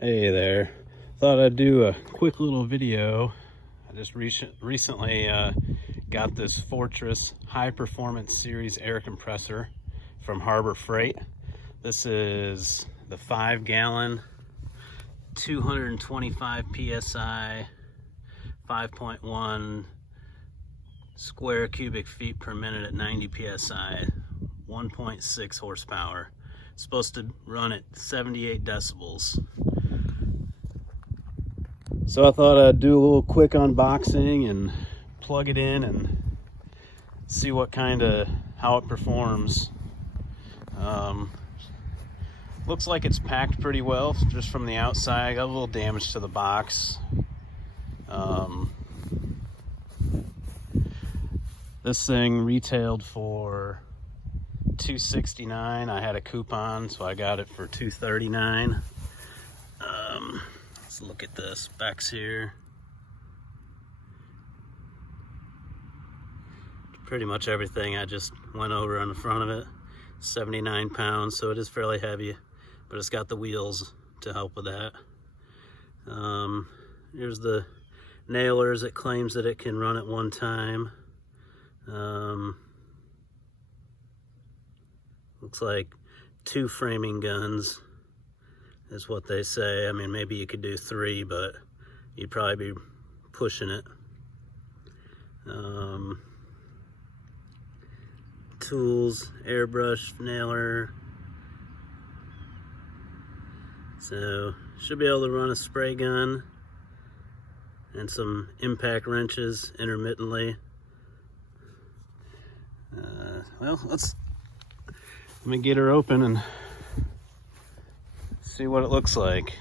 Hey there. Thought I'd do a quick little video. I just recently got this Fortress High Performance Series air compressor from Harbor Freight. This is the 5-gallon, 225 PSI, 5.1 square cubic feet per minute at 90 PSI, 1.6 horsepower. It's supposed to run at 78 decibels. So I thought I'd do a little quick unboxing and plug it in and see how it performs. Looks like it's packed pretty well just from the outside. Got a little damage to the box. This thing retailed for $269. I had a coupon, so I got it for $239. Let's look at the specs here. Pretty much everything I just went over on the front of it. 79 pounds, so it is fairly heavy, but it's got the wheels to help with that. Here's the nailers. It claims that it can run at one time. Looks like 2 framing guns is what they say. I mean, maybe you could do 3, but you'd probably be pushing it. Tools, airbrush, nailer. So should be able to run a spray gun and some impact wrenches intermittently. Well, let me get her open and see what it looks like.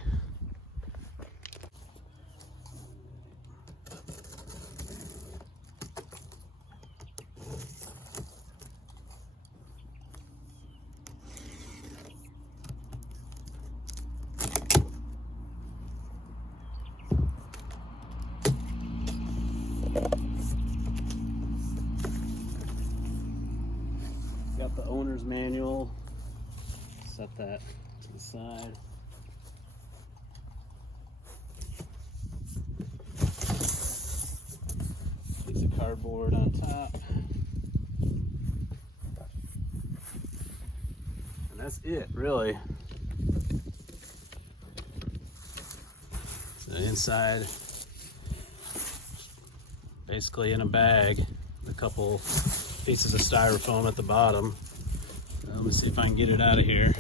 Got the owner's manual. Set that to the side. Piece of cardboard on top. And that's it, really. So inside, basically in a bag, a couple pieces of styrofoam at the bottom. Let me see if I can get it out of here.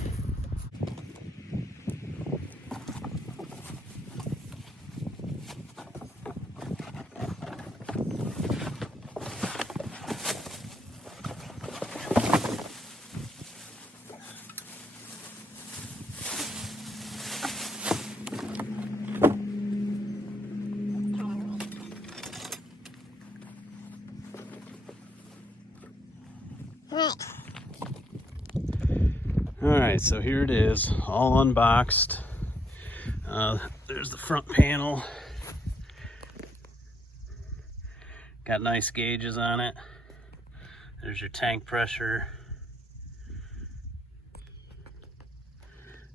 Alright, so here it is, all unboxed. There's the front panel. Got nice gauges on it. There's your tank pressure.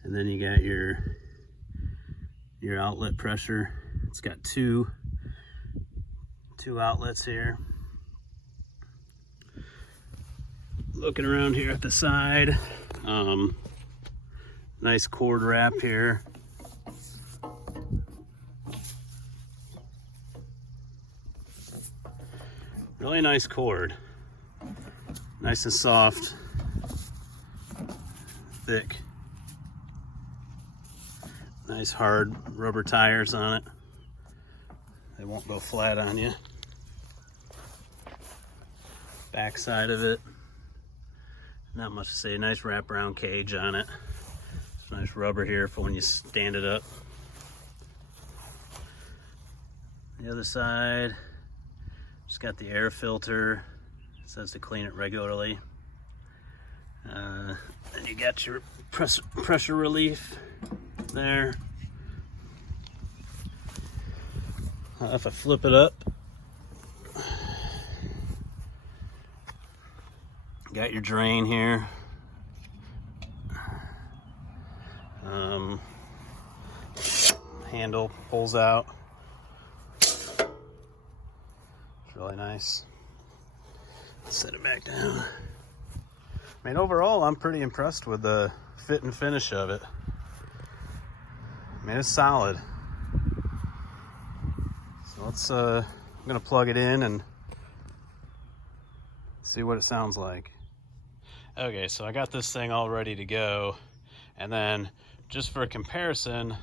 And then you got your outlet pressure. It's got two outlets here. Looking around here at the side, nice cord wrap here. Really nice cord. Nice and soft, thick. Nice hard rubber tires on it. They won't go flat on you. Back side of it. Not much to say. Nice wraparound cage on it. Some nice rubber here for when you stand it up. The other side, just got the air filter. It says to clean it regularly. And you got your pressure relief there. If I flip it up, got your drain here. handle pulls out. It's really nice. Set it back down. I mean, overall, I'm pretty impressed with the fit and finish of it. I mean, it's solid. So let's, I'm gonna plug it in and see what it sounds like. Okay, so I got this thing all ready to go. And then just for comparison,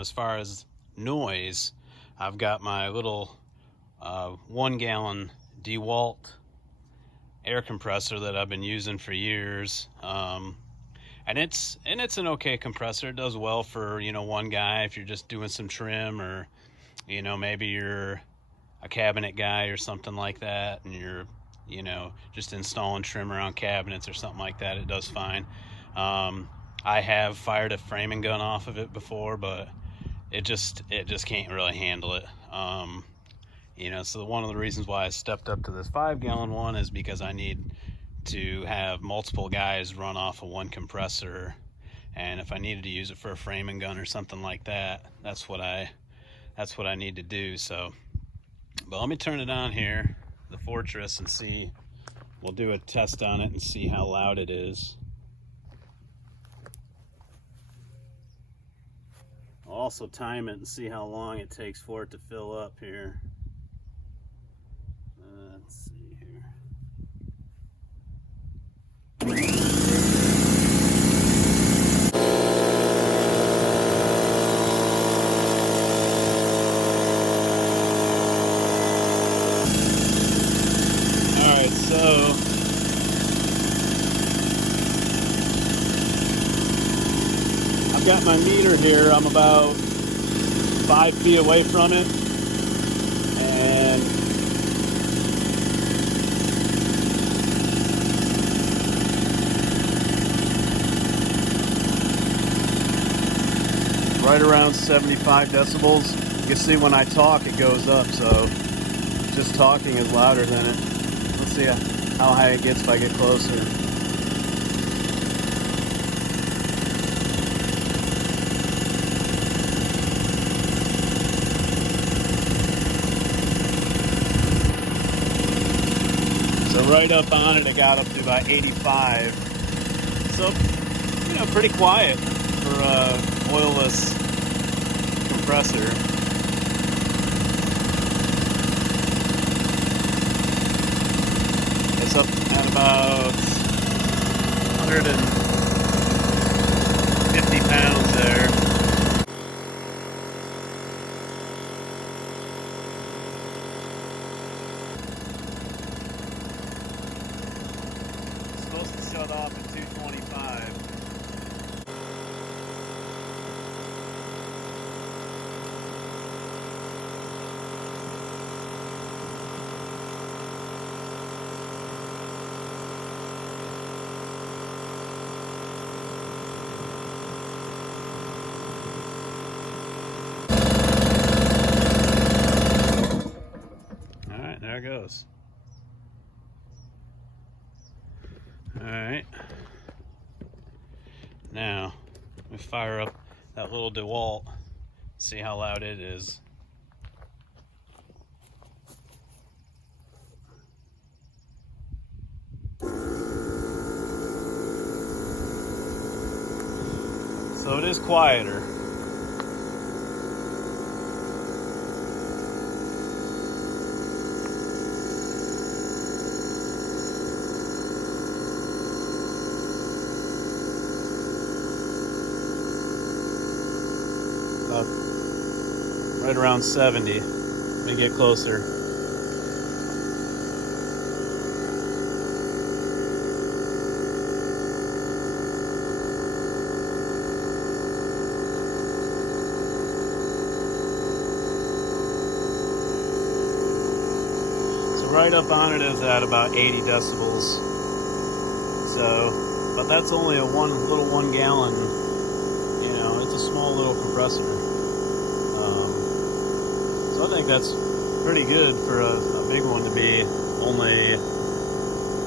as far as noise, I've got my little 1 gallon DeWalt air compressor that I've been using for years. And it's an okay compressor. It does well for, you know, one guy if you're just doing some trim, or, you know, maybe you're a cabinet guy or something like that, and you're, you know, just installing trim around cabinets or something like that. It does fine. I have fired a framing gun off of it before, but it just can't really handle it. You know, so one of the reasons why I stepped up to this 5 gallon one is because I need to have multiple guys run off of one compressor, and if I needed to use it for a framing gun or something like that, that's what I need to do. So, but let me turn it on here, the Fortress, and see. We'll do a test on it and see how loud it is. I'll also time it and see how long it takes for it to fill up here. Let's see here. Alright, so I've got my meter here. I'm about 5 feet away from it, and right around 75 decibels. You can see when I talk it goes up, so just talking is louder than it. Let's see how high it gets if I get closer. So right up on it, it got up to about 85. So, you know, pretty quiet for a oilless compressor. It's up at about 150 pounds there. It's supposed to shut off at 225. There it goes. All right. Now, let me fire up that little DeWalt, see how loud it is. So it is quieter. Right around 70. Let me get closer. So right up on it is at about 80 decibels. So, but that's only a little 1 gallon. You know, it's a small little compressor. So I think that's pretty good for a big one to be only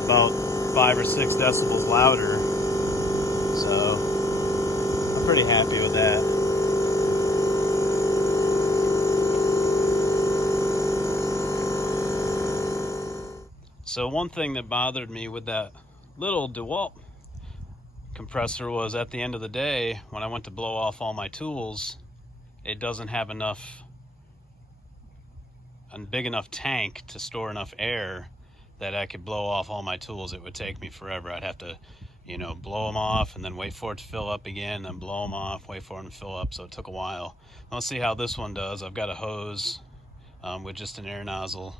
about 5 or 6 decibels louder. So I'm pretty happy with that. So one thing that bothered me with that little DeWalt compressor was at the end of the day, when I went to blow off all my tools, it doesn't have a big enough tank to store enough air that I could blow off all my tools. It would take me forever. I'd have to, blow them off and then wait for it to fill up again, then blow them off, wait for them to fill up. So it took a while. Let's see how this one does. I've got a hose with just an air nozzle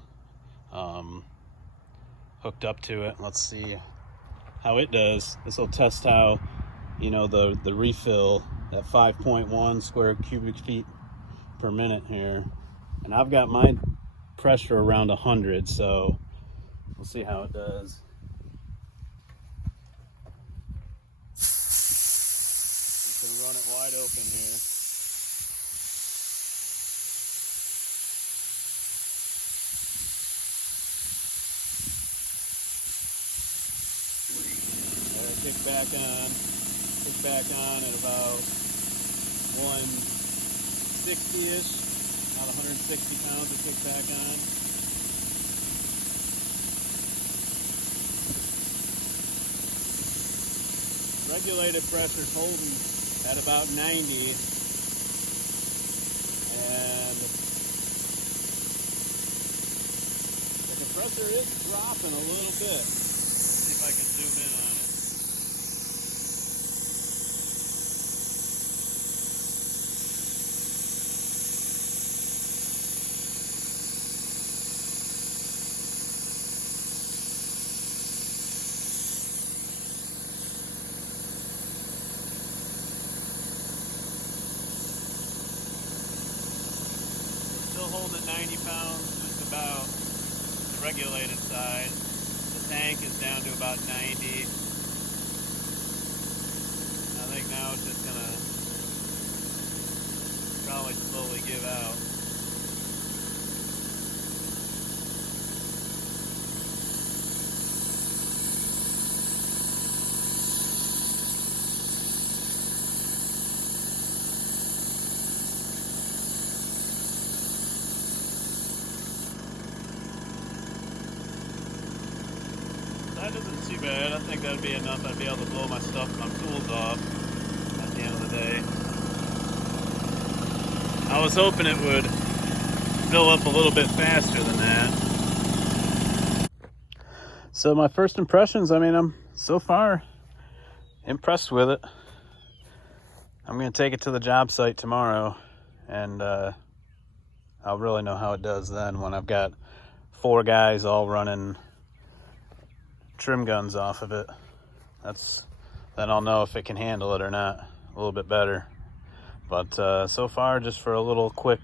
hooked up to it. Let's see how it does. This will test how, the refill, that 5.1 square cubic feet per minute here. And I've got my pressure around 100, so we'll see how it does. You can run it wide open here. Kick back on at about 160-ish, about 160 pounds to kick back on. Regulated pressure's holding at about 90, and the compressor is dropping a little bit. Let's see if I can zoom in on it. Holding 90 pounds, just about the regulated side. The tank is down to about 90. I think now it's just gonna probably slowly give out. That doesn't too bad. I think that'd be enough. I'd be able to blow my stuff, my tools off at the end of the day. I was hoping it would fill up a little bit faster than that. So my first impressions, I'm so far impressed with it. I'm going to take it to the job site tomorrow, and I'll really know how it does then when I've got 4 guys all running trim guns off of it. Then I'll know if it can handle it or not a little bit better. But so far, just for a little quick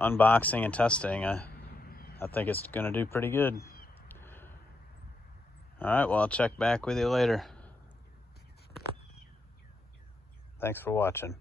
unboxing and testing, I think it's gonna do pretty good. All right, well, I'll check back with you later. Thanks for watching.